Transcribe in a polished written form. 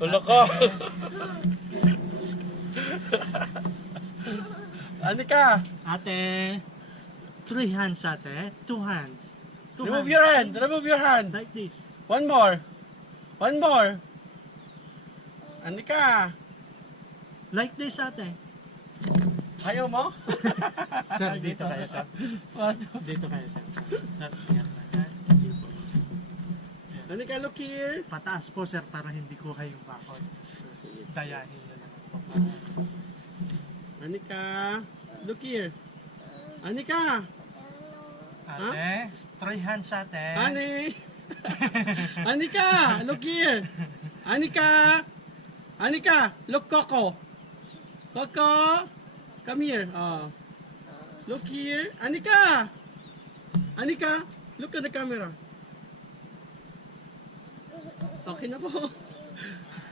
Wala ka. Anika, Ate, 3 hands ate, 2 hands. remove your hand. Remove your hand. Like this. One more. One more. Anika, Like this ate. ayaw mo? Sir, dito kayo sir. Dito kayo sir. Sir, yan na. Anika, look here. Pataas po sir para hindi ko kayo bakod. Dayahin nyo naman po. Anika, look here. Anika, Ate, 3 hands ate. Ani. Anika, look here. Anika. Anika, look Coco. Coco, come here. Oh. Look here. Anika. Anika, look at the camera. Okay na po.